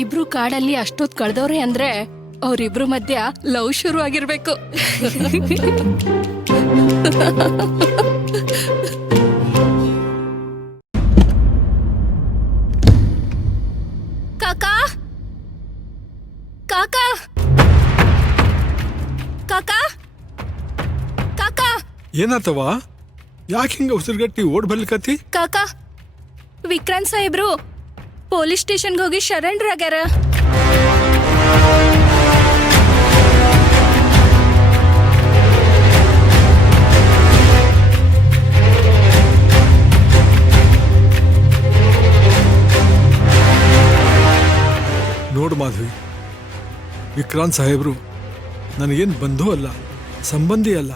ಇಬ್ರು ಕಾಡಲ್ಲಿ ಅಷ್ಟೊತ್ ಕಳ್ದವ್ರೆ ಅಂದ್ರೆ ಅವ್ರಿಬ್ರು ಮಧ್ಯ ಲವ್ ಶುರು ಆಗಿರ್ಬೇಕು. ಕಾಕಾ ಕಾಕಾ ಕಾಕಾ ಕಾಕಾ ಏನಾತವ? ಯಾಕೆ ಹಿಂಗ ಉಸಿರುಗಟ್ಟಿ ಓಡ್ ಬರ್ಲಿಕತ್ತಿ? ಕಾಕಾ, ವಿಕ್ರಾಂತ್ ಸಾಹೇಬ್ರು ಪೊಲೀಸ್ ಸ್ಟೇಷನ್ಗೆ ಹೋಗಿ ಶರಣ್ ಆಗ್ಯಾರ. ನೋಡು ಮಾಧವಿ, ವಿಕ್ರಾಂತ್ ಸಾಹೇಬ್ರು ನನಗೇನು ಬಂಧು ಅಲ್ಲ, ಸಂಬಂಧಿ ಅಲ್ಲ,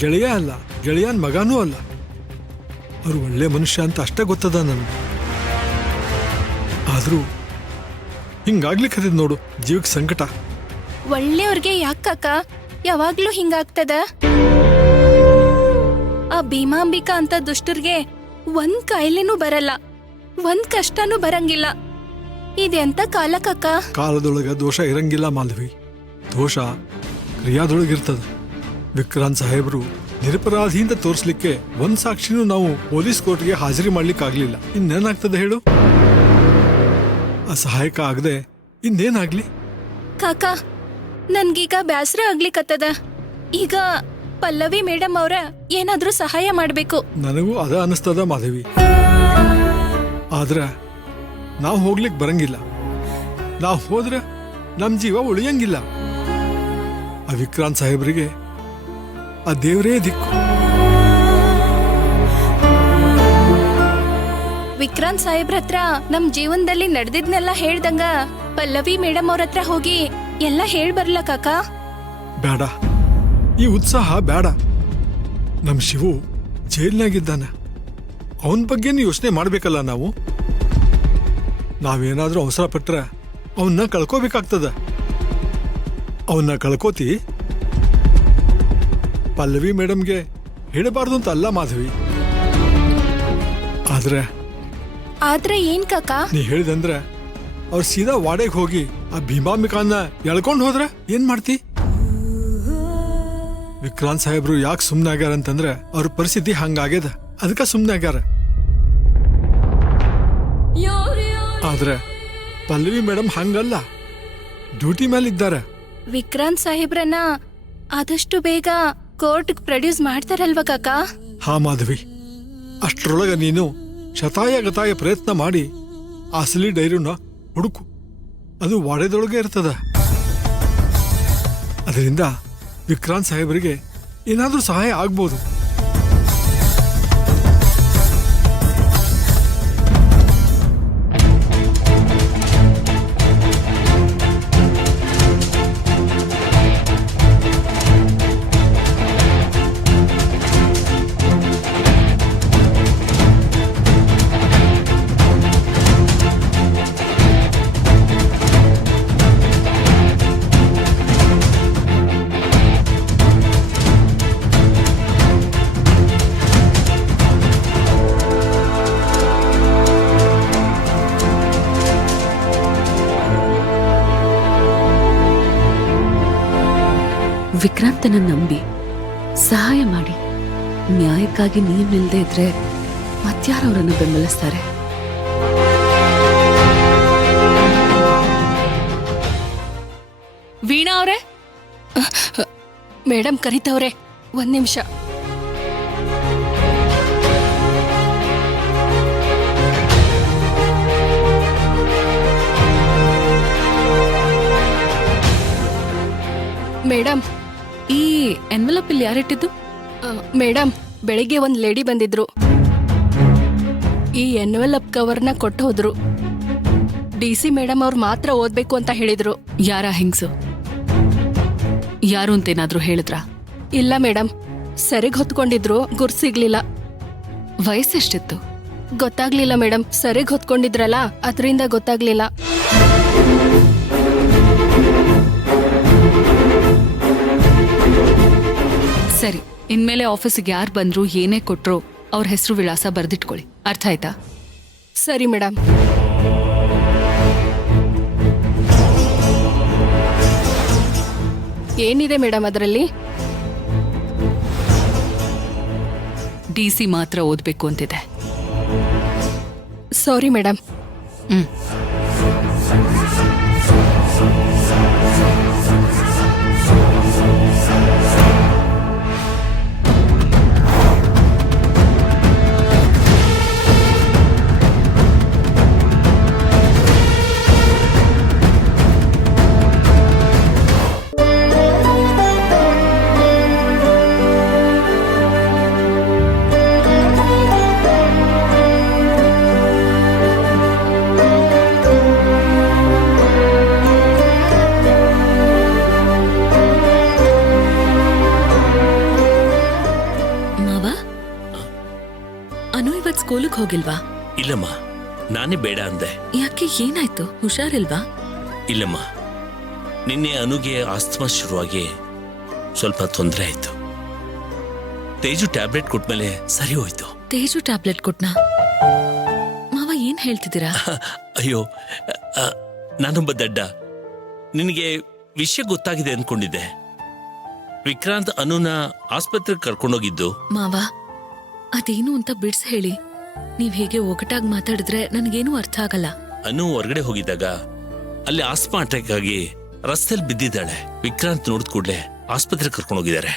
ಗೆಳೆಯ ಅಲ್ಲ, ಗೆಳೆಯನ್ ಮಗನೂ ಅಲ್ಲ. ಅವರು ಒಳ್ಳೆ ಮನುಷ್ಯ ಅಂತ ಅಷ್ಟೇ ಗೊತ್ತದ ನನಗೆ. ಆದ್ರೂ ಹಿಂಗಾಗ್ಲಿಕ್ಕದ ನೋಡು, ಜೀವಕ್ಕೆ ಸಂಕಟ. ಒಳ್ಳೆಯವ್ರಿಗೆ ಯಾಕೆ ಕಾಕಾ ಯಾವಾಗ್ಲೂ ಹಿಂಗಾಗ್ತದ? ಆ ಭೀಮಾಂಬಿಕಾ ಅಂತ ದುಷ್ಟರಿಗೆ ಒಂದ್ ಕಾಯಿಲೆನೂ ಬರಲ್ಲ, ಒಂದ್ ಕಷ್ಟನೂ ಬರಂಗಿಲ್ಲ. ಇದೆಂತ ಕಾಲ ಕಾಕಾ? ಕಾಲದೊಳಗ ದೋಷ ಇರಂಗಿಲ್ಲ ಮಾಧವಿ, ದೋಷ ಕ್ರಿಯಾದೊಳಗಿರ್ತದ. ವಿಕ್ರಾಂತ್ ಸಾಹೇಬ್ರು ನಿರಪರಾಧಿ ಅಂತ ತೋರಿಸ್ಲಿಕ್ಕೆ ಒಂದ್ ಸಾಕ್ಷಿನೂ ನಾವು ಪೊಲೀಸ್ ಕೋರ್ಟ್ಗೆ ಹಾಜರಿ ಮಾಡ್ಲಿಕ್ಕೆ ಆಗ್ಲಿಲ್ಲ. ಇನ್ನೇನಾಗ್ತದೆ ಹೇಳು? ಅಸಹಾಯಕ ಆಗದೆ ಇನ್ನೇನಾಗ್ಲಿ? ಕಾಕಾ, ನನ್ಗೀಗ ಬ್ಯಾಸರ ಆಗ್ಲಿಕ್ಕತ್ತದ. ಈಗ ಪಲ್ಲವಿ ಮೇಡಮ್ ಅವ್ರ ಏನಾದ್ರೂ ಸಹಾಯ ಮಾಡ್ಬೇಕು. ನನಗೂ ಅದ ಅನಿಸ್ತದ ಮಾಧವಿ. ಆದ್ರ ನಾವು ಹೋಗ್ಲಿಕ್ ಬರಂಗಿಲ್ಲ. ನಾವು ಹೋದ್ರೆ ನಮ್ ಜೀವ ಉಳಿಯಂಗಿಲ್ಲ. ಆ ವಿಕ್ರಾಂತ್ ಸಾಹೇಬ್ರಿಗೆ ಆ ದೇವರೇ ದಿಕ್ಕು. ವಿಕ್ರಾಂತ್ ಸಾಹೇಬ್ರ ಹತ್ರ ನಮ್ ಜೀವನದಲ್ಲಿ ನಡೆದಿದ್ನೆಲ್ಲ ಹೇಳ್ದಂಗ ಪಲ್ಲವಿ ಮೇಡಮ್ ಅವ್ರ ಹತ್ರ ಹೋಗಿ ಎಲ್ಲ ಹೇಳ್ ಬರ್ಲ ಕಾಕಾ? ಬೇಡ, ಈ ಉತ್ಸಾಹ ಬೇಡ. ನಮ್ ಶಿವು ಜೈಲ್ನಾಗಿದ್ದಾನ, ಅವನ್ ಬಗ್ಗೆನೂ ಯೋಚನೆ ಮಾಡ್ಬೇಕಲ್ಲ ನಾವು. ನಾವೇನಾದ್ರೂ ಅವಸರ ಪಟ್ರೆ ಅವನ್ನ ಕಳ್ಕೋಬೇಕಾಗ್ತದ. ಅವನ್ನ ಕಳ್ಕೋತಿ ಪಲ್ಲವಿ ಮೇಡಮ್ಗೆ ಹೇಳಬಾರ್ದು ಅಂತ ಅಲ್ಲ ಮಾಧವಿ. ಆದ್ರೆ ಏನ್ ಕಾಕಾ? ನೀ ಹೇಳಿದಂದ್ರೆ ಅವ್ರು ಸೀದಾ ವಾಡೆಗೆ ಹೋಗಿ ಆ ಭೀಮಾಂಬಿಕಾನ್ನ ಎಳ್ಕೊಂಡು ಹೋದ್ರೆ ಏನ್ ಮಾಡ್ತಿ? ವಿಕ್ರಾಂತ್ ಸಾಹೇಬ್ರು ಯಾಕೆ ಸುಮ್ನೆ ಆಗ್ಯಾರ ಅಂತಂದ್ರೆ ಅವ್ರ ಪರಿಸ್ಥಿತಿ ಹಂಗಾಗ್ಯದ, ಅದಕ್ಕ ಸುಮ್ನೆ ಆಗ್ಯಾರ. ಆದ್ರೆ ಪಲ್ಲವಿ ಮೇಡಮ್ ಹಂಗಲ್ಲ, ಡ್ಯೂಟಿ ಮೇಲೆ ಇದ್ದಾರೆ. ವಿಕ್ರಾಂತ್ ಸಾಹೇಬ್ರನ್ನ ಆದಷ್ಟು ಬೇಗ ಕೋರ್ಟ್ ಪ್ರೊಡ್ಯೂಸ್ ಮಾಡ್ತಾರಲ್ವಾ ಕಾಕಾ? ಹಾ ಮಾಧವಿ, ಅಷ್ಟ್ರೊಳಗ ನೀನು ಶತಾಯಗತಾಯ ಪ್ರಯತ್ನ ಮಾಡಿ ಅಸಲಿ ಡೈರಿನ ಹುಡುಕು. ಅದು ವಾಡೆದೊಳಗೆ ಇರ್ತದ. ಅದರಿಂದ ವಿಕ್ರಾಂತ್ ಸಾಹೇಬರಿಗೆ ಏನಾದ್ರೂ ಸಹಾಯ ಆಗ್ಬೋದು. ವಿಕ್ರಾಂತನ ನಂಬಿ ಸಹಾಯ ಮಾಡಿ, ನ್ಯಾಯಕ್ಕಾಗಿ ನೀವ್ ನಿಲ್ದೇ ಇದ್ರೆ ಮತ್ಯಾರವರನ್ನು ಬೆಂಬಲಿಸ್ತಾರೆ? ವೀಣಾ ಅವ್ರೆ, ಮೇಡಮ್ ಕರಿತವ್ರೆ, ಒಂದ್ ನಿಮಿಷ. ಮೇಡಮ್, ಈ ಎನ್ವೆಲಪ್ ಇಲ್ಲಿ ಯಾರಿಟ್ಟಿದ್ದು? ಮೇಡಮ್, ಬೆಳಿಗ್ಗೆ ಒಂದ್ ಲೇಡಿ ಬಂದಿದ್ರು. ಈ ಎನ್ವೆಲಪ್ ಕವರ್ನ ಕೊಟ್ಟು ಹೋದ್ರು. DC ಮೇಡಮ್ ಅವ್ರು ಮಾತ್ರ ಓದ್ಬೇಕು ಅಂತ ಹೇಳಿದ್ರು. ಯಾರ ಹೆಂಗ್ಸು? ಯಾರು ಅಂತೇನಾದ್ರೂ ಹೇಳಿದ್ರಾ? ಇಲ್ಲ ಮೇಡಮ್, ಸರಿಗ್ ಹೊತ್ಕೊಂಡಿದ್ರು, ಗುರ್ತ್ ಸಿಗ್ಲಿಲ್ಲ. ವಯಸ್ಸೆಷ್ಟಿತ್ತು? ಗೊತ್ತಾಗ್ಲಿಲ್ಲ ಮೇಡಮ್, ಸರಿಗ್ ಹೊತ್ಕೊಂಡಿದ್ರಲ್ಲ ಅದರಿಂದ ಗೊತ್ತಾಗ್ಲಿಲ್ಲ. ಸರಿ, ಇನ್ಮೇಲೆ ಆಫೀಸಿಗೆ ಯಾರು ಬಂದ್ರು ಏನೇ ಕೊಟ್ರು ಅವ್ರ ಹೆಸರು ವಿಳಾಸ ಬರ್ದಿಟ್ಕೊಳ್ಳಿ. ಅರ್ಥ ಆಯ್ತಾ? ಸರಿ ಮೇಡಮ್. ಏನಿದೆ ಮೇಡಮ್ ಅದರಲ್ಲಿ? DC ಮಾತ್ರ ಓದ್ಬೇಕು ಅಂತಿದೆ. Sorry madam. ಸ್ಕೂಲಿಗೆ ಹೋಗಿಲ್ವಾ? ಇಲ್ಲಮ್ಮ, ನಾನೇ ಬೇಡ ಅಂದೆ. ಯಾಕೆ, ಏನಾಯ್ತು? ಹುಷಾರಿಲ್ವಾ? ಇಲ್ಲಮ್ಮ, ನಿನ್ನೆ ಅನುಗೆ ಆಸ್ತಮಾ ಶುರುವಾಗಿ ಸ್ವಲ್ಪ ತೊಂದರೆ ಆಯ್ತು. ತೇಜು ಟ್ಯಾಬ್ಲೆಟ್ ಕೊಟ್ಮೇಲೆ ಸರಿ ಹೋಯ್ತು. ತೇಜು ಟ್ಯಾಬ್ಲೆಟ್ ಕೊಟ್ನಾ? ಮಾವ ಏನ್ ಹೇಳ್ತಿದ್ದೀರಾ? ಅಯ್ಯೋ, ನಾನೊಬ್ಬ ದಡ್ಡ. ನಿನಗೆ ವಿಷಯ ಗೊತ್ತಾಗಿದೆ ಅನ್ಕೊಂಡಿದ್ದೆ. ವಿಕ್ರಾಂತ್ ಅನುನ ಆಸ್ಪತ್ರೆಗೆ ಕರ್ಕೊಂಡೋಗಿದ್ದು. ಮಾವ, ಅದೇನು ಅಂತ ಬಿಡ್ಸ್ ಹೇಳಿ. ನೀವ್ ಹೇಗೆ ಒಗಟಾಗಿ ಮಾತಾಡಿದ್ರೆ ನನಗೇನು ಅರ್ಥ ಆಗಲ್ಲ. ಅನು ಹೊರಗಡೆ ಹೋಗಿದ್ದಾಗ ಅಲ್ಲಿ ಆಸ್ತಮಾ ಅಟ್ಯಾಕ್ ಆಗಿ ರಸ್ತೆಯಲ್ಲಿ ಬಿದ್ದಿದ್ದಾಳೆ. ವಿಕ್ರಾಂತ್ ನೋಡಿದ ಕೂಡಲೇ ಆಸ್ಪತ್ರೆಗೆ ಕರ್ಕೊಂಡೋಗಿದ್ದಾರೆ.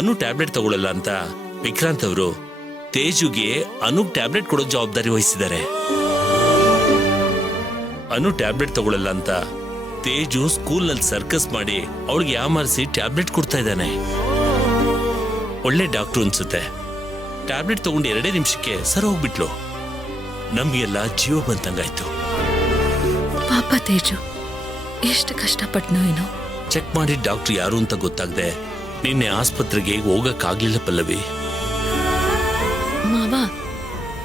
ಅನು ಟ್ಯಾಬ್ಲೆಟ್ ತಗೊಳ್ಳಲ್ಲ ಅಂತ ವಿಕ್ರಾಂತ್ ಅವರು ತೇಜುಗೆ ಅನು ಟ್ಯಾಬ್ಲೆಟ್ ಕೊಡೋ ಜವಾಬ್ದಾರಿ ವಹಿಸಿದ್ದಾರೆ. ಅನು ಟ್ಯಾಬ್ಲೆಟ್ ತಗೊಳ್ಳಲ್ಲ ಅಂತ ತೇಜು ಸ್ಕೂಲ್ನಲ್ಲಿ ಸರ್ಕಸ್ ಮಾಡಿ ಅವಳಿಗೆ ಯಾಮಾರಿಸಿ ಟ್ಯಾಬ್ಲೆಟ್ ಕೊಡ್ತಾ ಇದ್ದಾನೆ. ಒಳ್ಳೆ ಡಾಕ್ಟ್ರು ಅನ್ಸುತ್ತೆ. ಟ್ಯಾಬ್ಲೆಟ್ ತಗೊಂಡು 2 ನಿಮಿಷಕ್ಕೆ ಸರ್ ಹೋಗ್ಬಿಟ್ಲು. ನಮ್ಗೆಲ್ಲ ಜೀವ ಬಂತಂಗಾಯ್ತು. ಪಾಪ ತೇಜು ಎಷ್ಟು ಕಷ್ಟಪಟ್ನೋ ಏನೋ. ಚೆಕ್ ಮಾಡಿ ಡಾಕ್ಟರ್ ಯಾರು ಅಂತ ಗೊತ್ತಾಗದೆ ನಿನ್ನೆ ಆಸ್ಪತ್ರೆಗೆ ಹೋಗಕ್ಕಾಗ್ಲಿಲ್ಲ ಪಲ್ಲವಿ. ಮಾವ,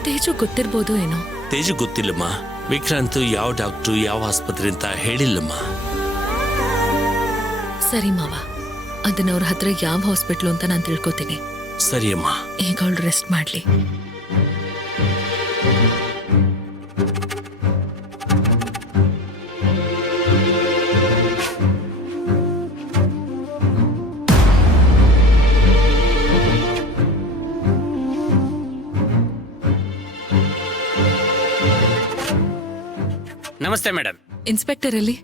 ತೇಜು ಗೊತ್ತಿರ್ಬೋದು ಏನೋ. ತೇಜು ಗೊತ್ತಿಲ್ಲಮ್ಮ. ವಿಕ್ರಾಂತ್ ಯಾವ ಡಾಕ್ಟ್ರು ಯಾವ ಆಸ್ಪತ್ರೆ ಅಂತ ಹೇಳಿಲ್ಲಮ್ಮ. ಸರಿ ಮಾವ, ಅದನ್ನ ಅವ್ರ ಹತ್ರ ಯಾವ ಹಾಸ್ಪಿಟ್ಲು ಅಂತ ನಾನು ತಿಳ್ಕೊತೀನಿ. ಸರಿ ಅಮ್ಮ. ಈಗ ಅವಳು ರೆಸ್ಟ್ ಮಾಡ್ಲಿ. ನಮಸ್ತೆ ಮೇಡಮ್. ಇನ್ಸ್ಪೆಕ್ಟರ್ ಅಲ್ಲಿ?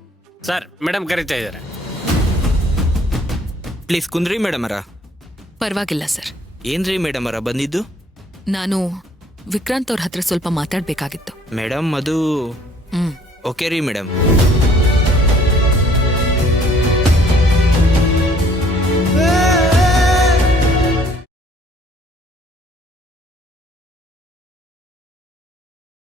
ಸರ್, ಮೇಡಮ್ ಕರೀತಾ ಇದ್ದಾರೆ. ಪ್ಲೀಸ್ ಕುಂದ್ರಿ ಮೇಡಮರ. ಪರವಾಗಿಲ್ಲ ಸರ್. ಏನ್ರಿ ಮೇಡಮರ ಬಂದಿದ್ದು? ನಾನು ವಿಕ್ರಾಂತ್ ಅವ್ರ ಹತ್ರ ಸ್ವಲ್ಪ ಮಾತಾಡ್ಬೇಕಾಗಿತ್ತು. ಮೇಡಮ್ ಅದು ಹ್ಮ್ ಓಕೆ ರೀ ಮೇಡಮ್.